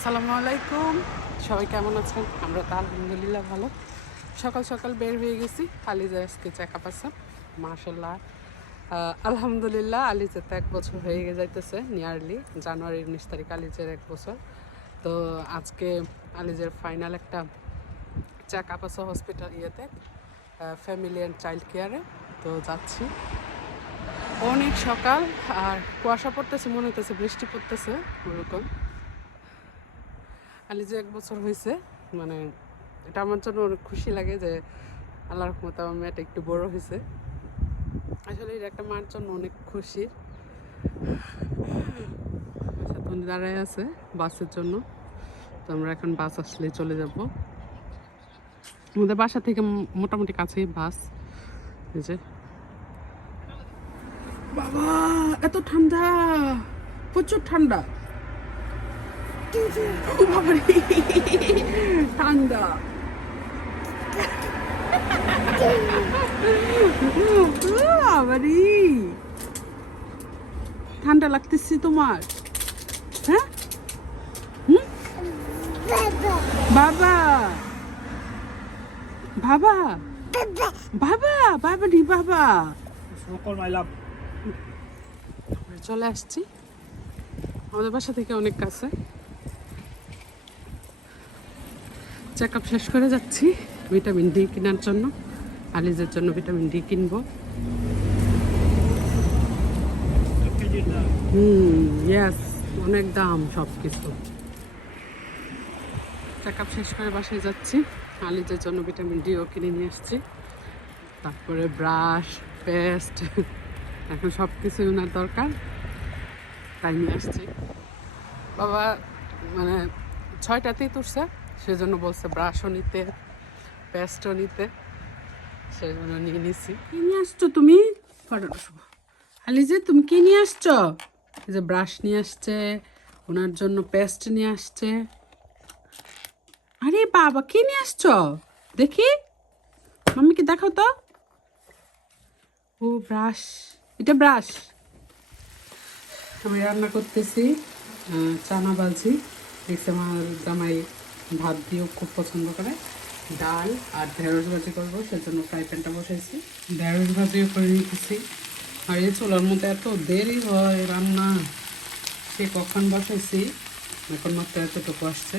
আসসালামু আলাইকুম। সবাই কেমন আছেন? আমরা তো আলহামদুলিল্লাহ ভালো। সকাল সকাল বের হয়ে গেছি। আলিজা আজকে চেক আপ আছে মার্শাল্লাহ আলহামদুলিল্লাহ আলিজা তো এক বছর হয়ে যাইতেছে নিয়ারলি জানুয়ারির উনিশ তারিখ আলিজের এক বছর। তো আজকে আলিজের ফাইনাল একটা চেক আপ আছে হসপিটাল ইয়েতে ফ্যামিলি অ্যান্ড চাইল্ড কেয়ারে তো যাচ্ছি। অনেক সকাল, আর কুয়াশা পড়তেছে, মনে হইতেছে বৃষ্টি পড়তেছে, ওরকম। আলি যে এক বছর হয়েছে মানে এটা আমার জন্য অনেক খুশি লাগে যে আল্লাহর রহমতে আমার মেয়েটা একটু বড় হয়েছে। আসলে এটা একটা মার জন্য অনেক খুশি। উনি দাঁড়ায় আছে বাসের জন্য। তো আমরা এখন বাস আসলে চলে যাব। আমাদের বাসা থেকে মোটামুটি কাছেই বাস। যে। বাবা, এত ঠান্ডা, প্রচুর ঠান্ডা। ঠান্ডা লাগতেছে তোমার। হ্যাঁ? বাবা। বাবা। বাবা বাবা রে বাবা। চলে আসছি। আমাদের বাসা থেকে অনেক কাছে। চেক আপ শেষ করে যাচ্ছি, ভিটামিন ডি কেনার জন্য, আলিজের জন্য ভিটামিন ডি কিনবো। হুম ইয়াস অনেক দাম সব কিছু চেক আপ শেষ করে বাসায় যাচ্ছি, আলিজের জন্য ভিটামিন ডিও কিনে নিয়ে আসছি। তারপরে ব্রাশ, পেস্ট, এখন সব কিছুই ওনার দরকার, তাই নিয়ে আসছি। বাবা মানে ছয়টাতেই তুলছে সেজন্য বলছে ব্রাশও নিতে, পেস্টও নিতে, সেজন্য নিয়ে নিছি। কি নিয়ে আসছো তুমি? শুভ আলিজে তুমি কি নিয়ে আসছো? এই যে ব্রাশ নিয়ে আসছে, ওনার জন্য পেস্ট নিয়ে আসছে। আরে বাবা, কি নিয়ে আসছো? দেখি। মাম্মিকে দেখাও তো। ও, ব্রাশ। এটা ব্রাশ। আমি রান্না করতেছি চানা বাজি দেখছি আমার জামাই ভাত দিয়েও খুব পছন্দ করে। ডাল আর ঢেঁড়স ভাজি করব, সেজন্য ফ্রাই প্যানটা বসাইছি ঢেঁড়স ভাজিও করে নিতেছি। আর এই চুলার মধ্যে এত দেরি হয় রান্না, সে কখন বসাইছি এখন মাত্র এতটুকু আসছে।